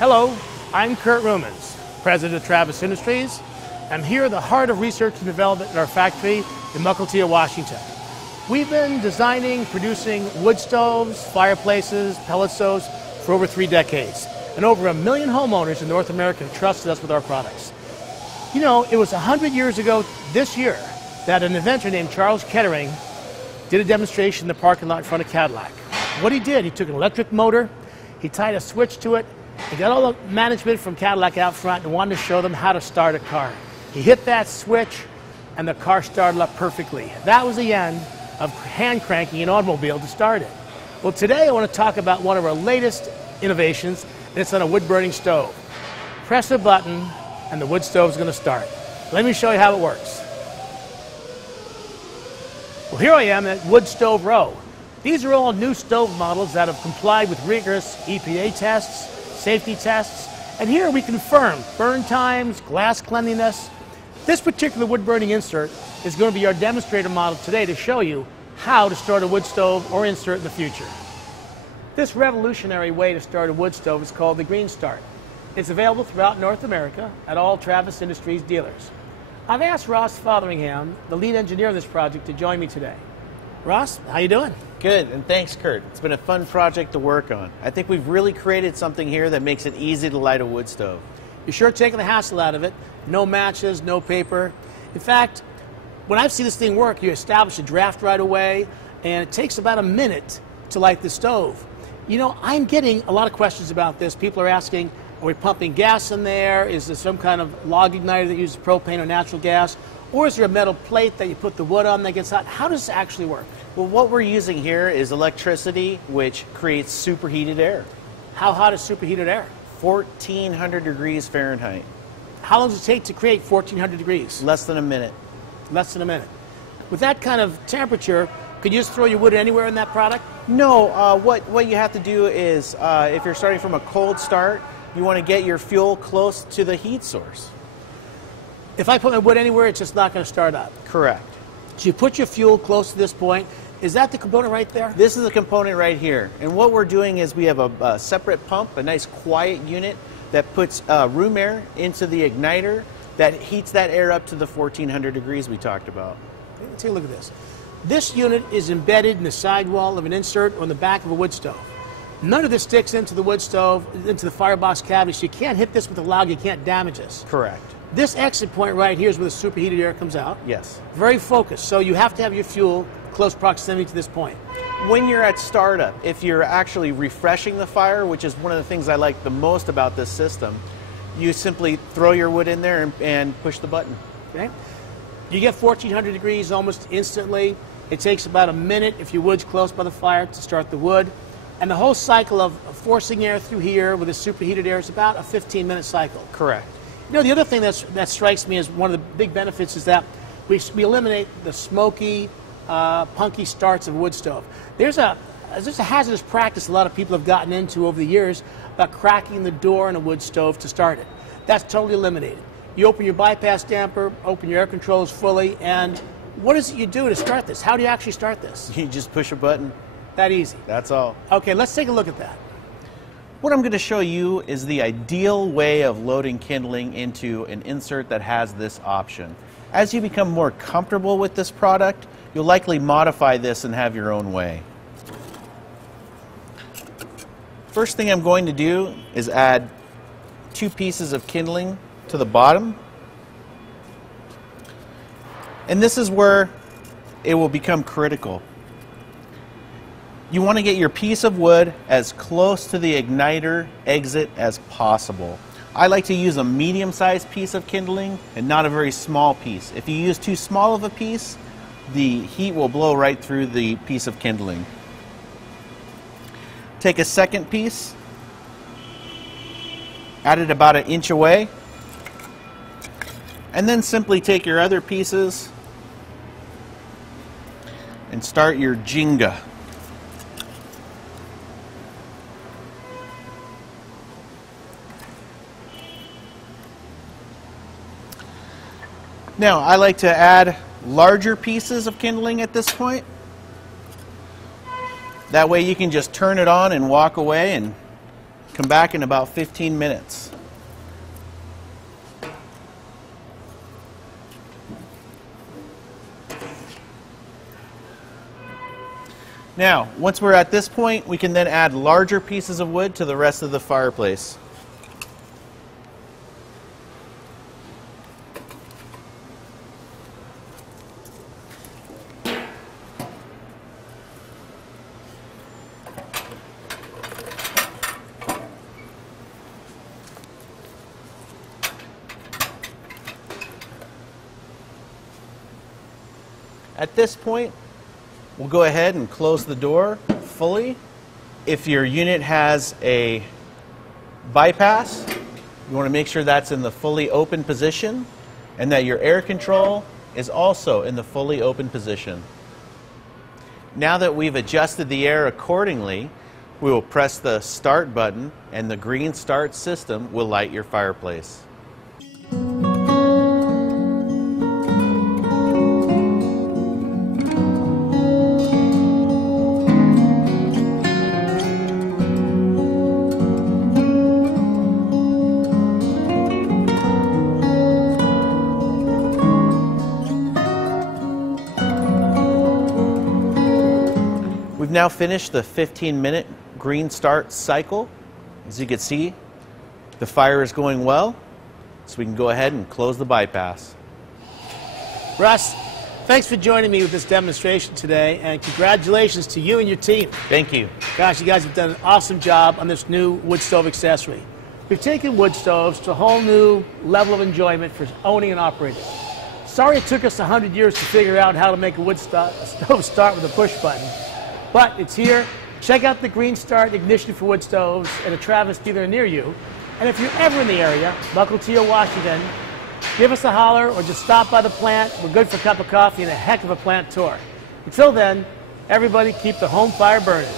Hello, I'm Kurt Rumens, President of Travis Industries. I'm here at the heart of research and development at our factory in Mukilteo, Washington. We've been designing, producing wood stoves, fireplaces, pellet stoves for over 3 decades. And over 1 million homeowners in North America have trusted us with our products. You know, it was 100 years ago this year that an inventor named Charles Kettering did a demonstration in the parking lot in front of Cadillac. What he did, he took an electric motor, he tied a switch to it, he got all the management from Cadillac out front and wanted to show them how to start a car. He hit that switch and the car started up perfectly. That was the end of hand cranking an automobile to start it. Well, today I want to talk about one of our latest innovations, and it's on a wood burning stove. Press a button and the wood stove is going to start. Let me show you how it works. Well, here I am at Wood Stove Row. These are all new stove models that have complied with rigorous EPA tests, safety tests, and here we confirm burn times, glass cleanliness. This particular wood burning insert is going to be our demonstrator model today to show you how to start a wood stove or insert in the future. This revolutionary way to start a wood stove is called the GreenStart. It's available throughout North America at all Travis Industries dealers. I've asked Ross Fotheringham, the lead engineer of this project, to join me today. Ross, how you doing? Good, and thanks, Kurt. It's been a fun project to work on. I think we've really created something here that makes it easy to light a wood stove. You're sure taking the hassle out of it. No matches, no paper. In fact, when I've seen this thing work, you establish a draft right away, and it takes about a minute to light the stove. You know, I'm getting a lot of questions about this. People are asking, are we pumping gas in there? Is there some kind of log igniter that uses propane or natural gas? Or is there a metal plate that you put the wood on that gets hot? How does this actually work? Well, what we're using here is electricity, which creates superheated air. How hot is superheated air? 1,400 degrees Fahrenheit. How long does it take to create 1,400 degrees? Less than a minute. Less than a minute. With that kind of temperature, could you just throw your wood anywhere in that product? No, what you have to do is, if you're starting from a cold start, you want to get your fuel close to the heat source. If I put my wood anywhere, it's just not going to start up. Correct. So you put your fuel close to this point. Is that the component right there? This is the component right here. And what we're doing is we have a separate pump, a nice quiet unit that puts room air into the igniter that heats that air up to the 1,400 degrees we talked about. Okay, take a look at this. This unit is embedded in the sidewall of an insert on the back of a wood stove. None of this sticks into the wood stove, into the firebox cavity, so you can't hit this with a log, you can't damage this. Correct. This exit point right here is where the superheated air comes out. Yes. Very focused, so you have to have your fuel close proximity to this point. When you're at startup, if you're actually refreshing the fire, which is one of the things I like the most about this system, you simply throw your wood in there and push the button. Okay. You get 1,400 degrees almost instantly. It takes about a minute if your wood's close by the fire to start the wood. And the whole cycle of forcing air through here with the superheated air is about a 15-minute cycle. Correct. You know, the other thing that strikes me as one of the big benefits is that we eliminate the smoky, punky starts of a wood stove. There's a hazardous practice a lot of people have gotten into over the years about cracking the door in a wood stove to start it. That's totally eliminated. You open your bypass damper, open your air controls fully, and what is it you do to start this? How do you actually start this? You just push a button. That easy. That's all. Okay, let's take a look at that. What I'm going to show you is the ideal way of loading kindling into an insert that has this option. As you become more comfortable with this product, you'll likely modify this and have your own way. First thing I'm going to do is add 2 pieces of kindling to the bottom. And this is where it will become critical. You want to get your piece of wood as close to the igniter exit as possible. I like to use a medium-sized piece of kindling and not a very small piece. If you use too small of a piece, the heat will blow right through the piece of kindling. Take a second piece, add it about 1 inch away, and then simply take your other pieces and start your Jenga. Now, I like to add larger pieces of kindling at this point. That way you can just turn it on and walk away and Come back in about 15 minutes. Now, once we're at this point, we can then add larger pieces of wood to the rest of the fireplace. At this point, we'll go ahead and close the door fully. If your unit has a bypass, you want to make sure that's in the fully open position and that your air control is also in the fully open position. Now that we've adjusted the air accordingly, we will press the start button and the green start system will light your fireplace. We've now finished the 15-minute green start cycle. As you can see, the fire is going well, so we can go ahead and close the bypass. Russ, thanks for joining me with this demonstration today, and congratulations to you and your team. Thank you. Gosh, you guys have done an awesome job on this new wood stove accessory. We've taken wood stoves to a whole new level of enjoyment for owning and operating. Sorry it took us 100 years to figure out how to make a stove start with a push button. But it's here. Check out the GreenStart Ignition for Wood Stoves at a Travis dealer near you. And if you're ever in the area, Mukilteo, Washington, give us a holler or just stop by the plant. We're good for a cup of coffee and a heck of a plant tour. Until then, everybody keep the home fire burning.